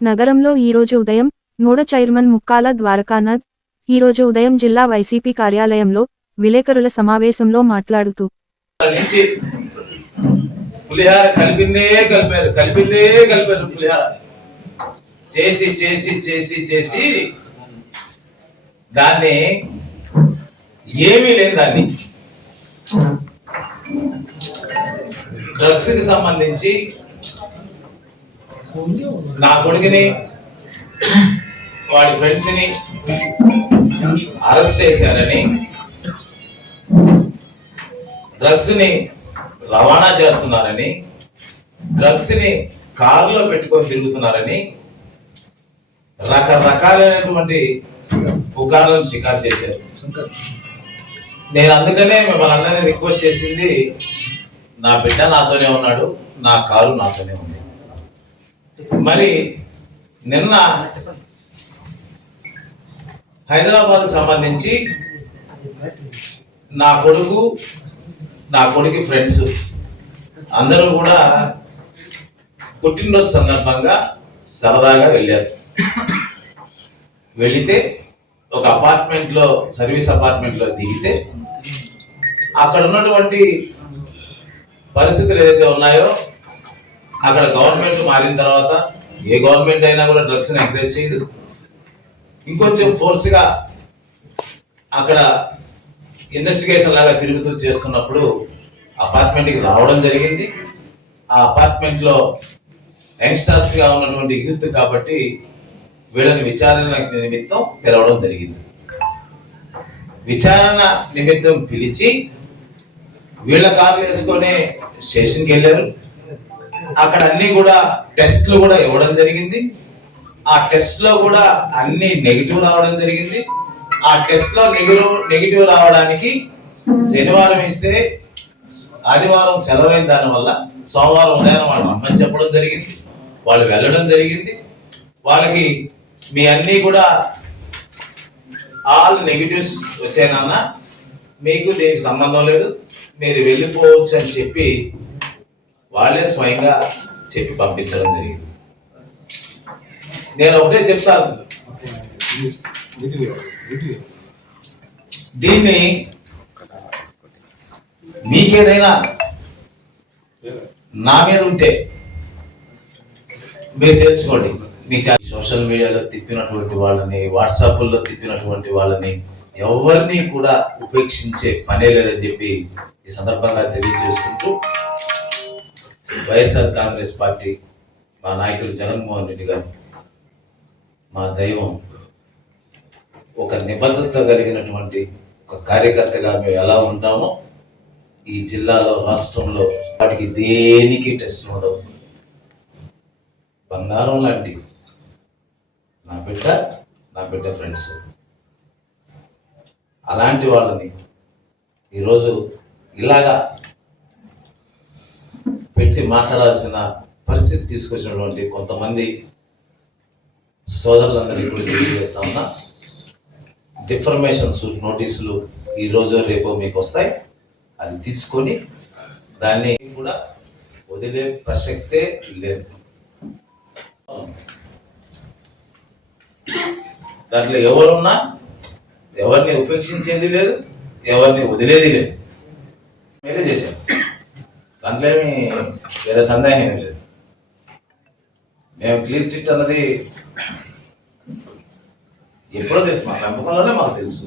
నగరంలో ఈరోజు ఉదయం నూడ చైర్మన్ ముక్కాల ద్వారకానాథ్ ఈరోజు ఉదయం జిల్లా వైసీపీ కార్యాలయంలో విలేకరుల సమావేశంలో మాట్లాడుతూ పులిహార కలిపిందే కలిపారు కలిపిందే కలిపారు పులిహార. చేసి చేసి చేసి చేసి దాన్ని ఏమీ లేదు దాన్ని డ్రగ్స్కి సంబంధించి నా కొడుకుని వాడి ఫ్రెండ్స్ని అరెస్ట్ చేశారని డ్రగ్స్ని రవాణా చేస్తున్నారని డ్రగ్స్ని కారులో పెట్టుకొని తిరుగుతున్నారని రకరకాలైనటువంటి పుకార్లను షికారు చేశారు. నేను అందుకనే మిమ్మల్ని అందరినీ రిక్వెస్ట్ చేసింది నా బిడ్డ నాతోనే ఉన్నాడు నా కారు నాతోనే ఉంది. మరి నిన్న హైదరాబాద్ సంబంధించి నా కొడుకు నా కొడుకు ఫ్రెండ్స్ అందరూ కూడా పుట్టినరోజు సందర్భంగా సరదాగా వెళ్ళారు. వెళితే ఒక అపార్ట్మెంట్లో సర్వీస్ అపార్ట్మెంట్లో దిగితే అక్కడ ఉన్నటువంటి పరిస్థితులు ఏదైతే ఉన్నాయో అక్కడ గవర్నమెంట్ మారిన తర్వాత ఏ గవర్నమెంట్ అయినా కూడా డ్రగ్స్ ఎంకరేజ్ చేయదు. ఇంకొంచెం ఫోర్స్గా అక్కడ ఇన్వెస్టిగేషన్ లాగా తిరుగుతూ చేస్తున్నప్పుడు అపార్ట్మెంట్కి రావడం జరిగింది. ఆ అపార్ట్మెంట్లో యంగ్స్టర్స్గా ఉన్నటువంటి యూత్ కాబట్టి వీళ్ళని విచారణ నిమిత్తం పిలవడం జరిగింది. విచారణ నిమిత్తం పిలిచి వీళ్ళ కార్లు వేసుకొని స్టేషన్కి వెళ్ళారు. అక్కడ అన్ని కూడా టెస్ట్లు కూడా ఇవ్వడం జరిగింది. ఆ టెస్ట్లో కూడా అన్ని నెగిటివ్ రావడం జరిగింది. ఆ టెస్ట్లో నెగిటివ్ నెగిటివ్ రావడానికి శనివారం ఇస్తే ఆదివారం సెలవైన దాని వల్ల సోమవారం ఉదయం వాళ్ళు అమ్మని చెప్పడం జరిగింది. వాళ్ళు వెళ్ళడం జరిగింది. వాళ్ళకి మీ అన్నీ కూడా ఆల్ నెగిటివ్స్ వచ్చాయనన్న మీకు దీనికి సంబంధం లేదు. మీరు వెళ్ళిపోవచ్చు అని చెప్పి వాళ్ళే స్వయంగా చెప్పి పంపించడం జరిగింది. నేను ఒకటే చెప్తాను దీన్ని మీకేదైనా నా మీద ఉంటే మీరు తెలుసుకోండి. మీ సోషల్ మీడియాలో తిప్పినటువంటి వాళ్ళని వాట్సాప్లో తిప్పినటువంటి వాళ్ళని ఎవరిని కూడా ఉపేక్షించే పనే లేదని చెప్పి ఈ సందర్భంగా తెలియజేసుకుంటూ వైఎస్ఆర్ కాంగ్రెస్ పార్టీ మా నాయకులు జగన్మోహన్ రెడ్డి గారు మా దైవం ఒక నిబద్ధత కలిగినటువంటి ఒక కార్యకర్తగా మేము ఎలా ఉంటామో ఈ జిల్లాలో రాష్ట్రంలో వాటికి దేనికి టెస్ట్ ఉండవు. బంగారం లాంటి నా బిడ్డ నా బిడ్డ ఫ్రెండ్స్ అలాంటి వాళ్ళని ఈరోజు ఇలాగా పెట్టి మాట్లాడాల్సిన పరిస్థితి తీసుకొచ్చినటువంటి కొంతమంది సోదరులందరికీ కూడా తెలియజేస్తా ఉన్నా. డిఫర్మేషన్ సూట్ నోటీసులు ఈ రోజు రేపు మీకు వస్తాయి. అది తీసుకొని దాన్ని కూడా వదిలే ప్రసక్తే లేదు. దాంట్లో ఎవరున్నా ఎవరిని ఉపేక్షించేది లేదు ఎవరిని వదిలేది లేదు. మేలే చేశాం. దాంట్లో ఏమి వేరే సందేహం ఏం లేదు. మేము క్లీన్ చిట్ అన్నది ఎప్పుడో తెలుసు. మా పెంపకంలోనే మాకు తెలుసు.